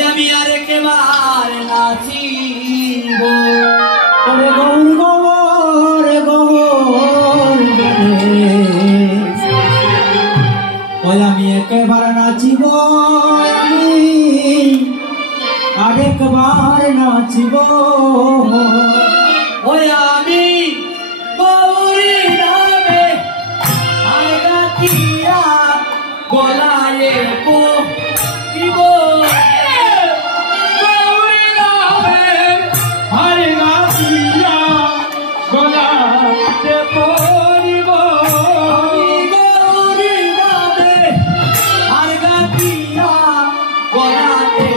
ওই আমি আর একেবারে নাচিব ওরে গৌর গৌর গৌর ওই আমি একেবারে নাচিব আমি আরেকবার নাচিব ওই আমি গৌরী নামে আগাতিয়া গলায়ে পড়িব গৌরী নামে আগাতিয়া গলাতে পড়িব আমি গৌরী নামে আগাতিয়া গলাতে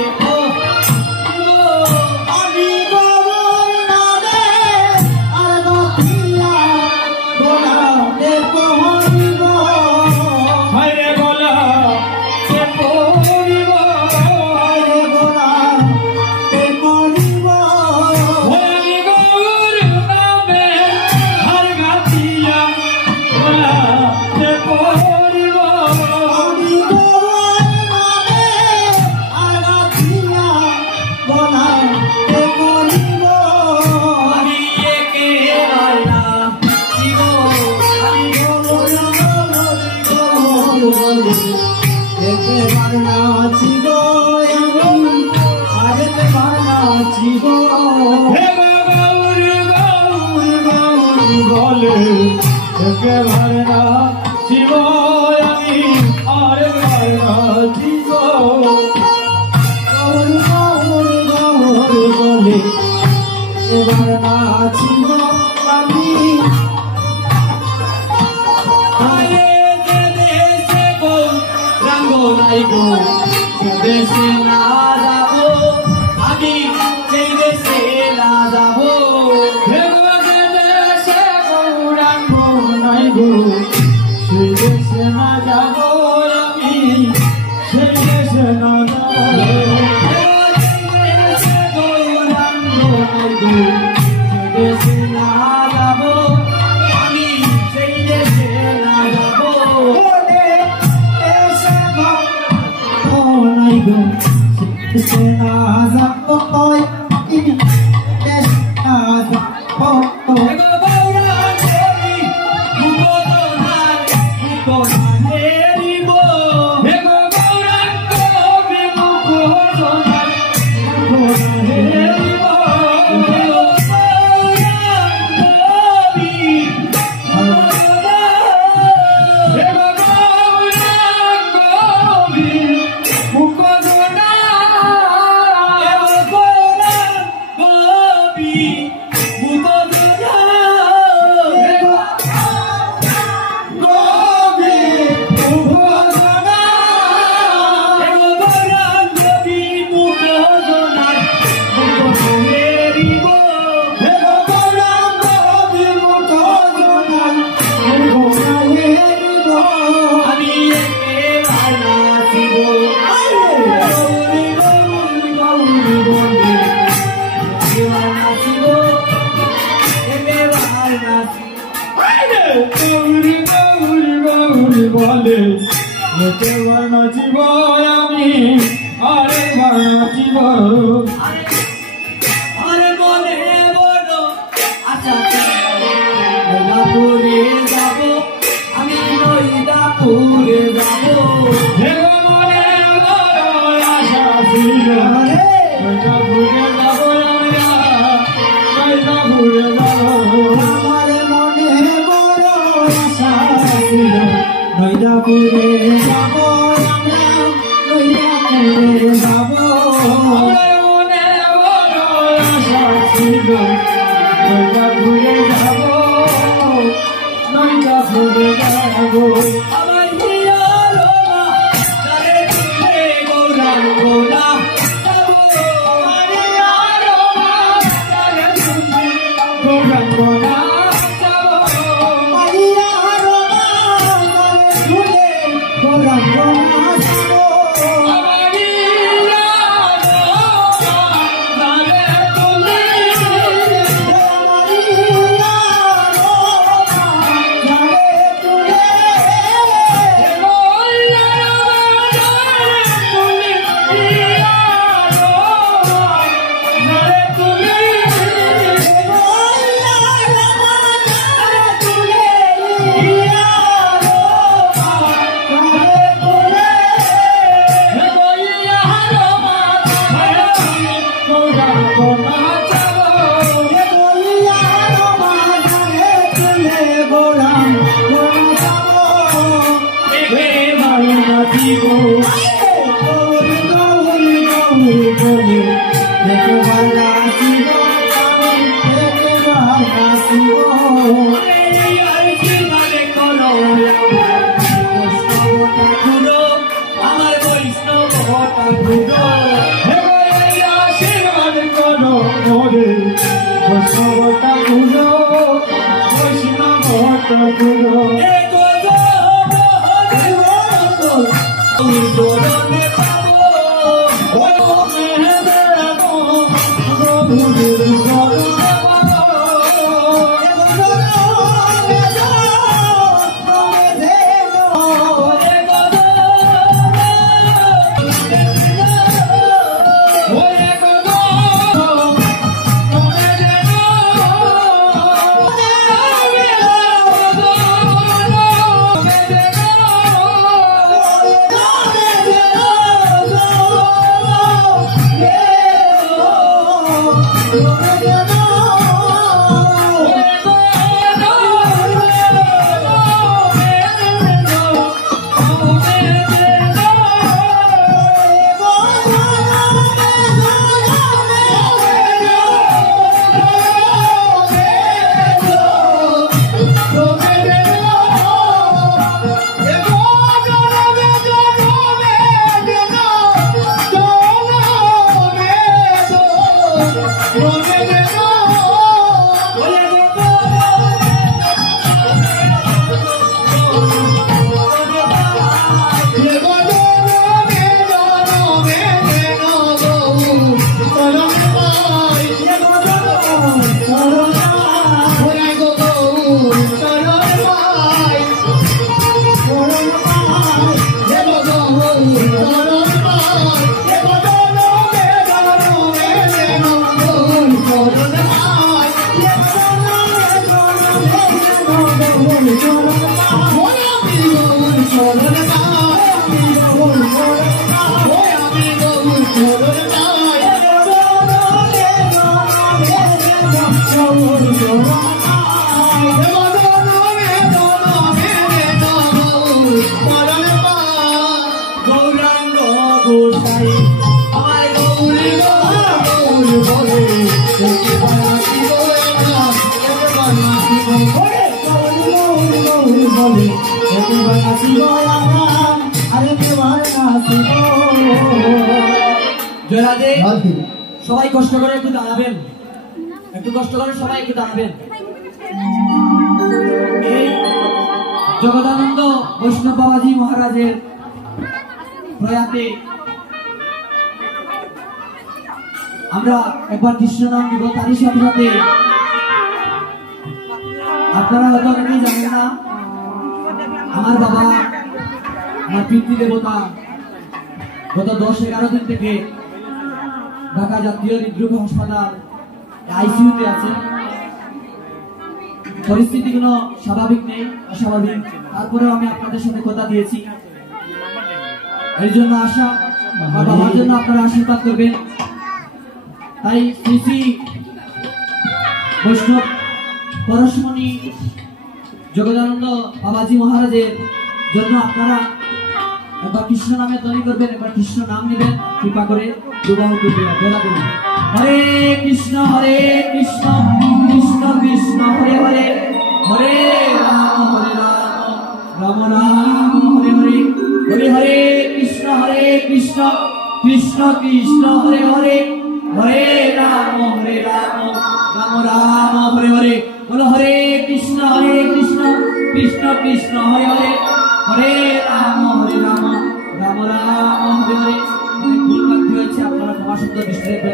Rama বলে একবার নাচিব আমি একবার নাচিব এই আশীর্বাদ করো বৈষ্ণব ঠাকুর আমার বৈষ্ণব ঠাকুর এই আশীর্বাদ করো মোরে বৈষ্ণব ঠাকুর বৈষ্ণব ঠাকুর চরণে পাবো সবাই কষ্ট করে একটু দাঁড়াবেন, একটু কষ্ট করে সবাই একটু দাঁড়াবেন। এই জগদানন্দ বৈষ্ণব বাবাজি মহারাজের প্রয়াতে আমরা একবার কৃষ্ণ নাম দিব, তারই সাথে সাথে আপনারা হয়তো অনেকেই জানেন না, আমার বাবা, আমার পিতৃ দেবতা গত 10-11 দিন থেকে ঢাকা জাতীয় হৃদরোগ হাসপাতাল আইসিইউতে আছে। পরিস্থিতি কোনো স্বাভাবিক নেই, অস্বাভাবিক। তারপরেও আমি আপনাদের সাথে কথা দিয়েছি, এই জন্য আশা আমার বাবার জন্য আপনারা আশীর্বাদ করবেন। তাই শ্রী শ্রী বৈষ্ণব পরশমণি জগদানন্দ বাবাজি মহারাজের জন্য আপনারা একবার কৃষ্ণ নামে ধ্বনি করবেন, একবার কৃষ্ণ নাম নেবেন, কৃপা করে দুবাহু করবেন। হরে কৃষ্ণ কৃষ্ণ কৃষ্ণ হরে হরে, হরে রাম রাম রাম হরে হরে, হরে হরে কৃষ্ণ কৃষ্ণ কৃষ্ণ হরে হরে, হরে রাম রাম রাম হরে হরে। বলো হরে কৃষ্ণ কৃষ্ণ কৃষ্ণ হরে হরে, হরে রাম রাম রাম হরে হরে। ভুল বাক্য হয়েছে, আপনারা ক্ষমা সুন্দর দৃষ্টিতে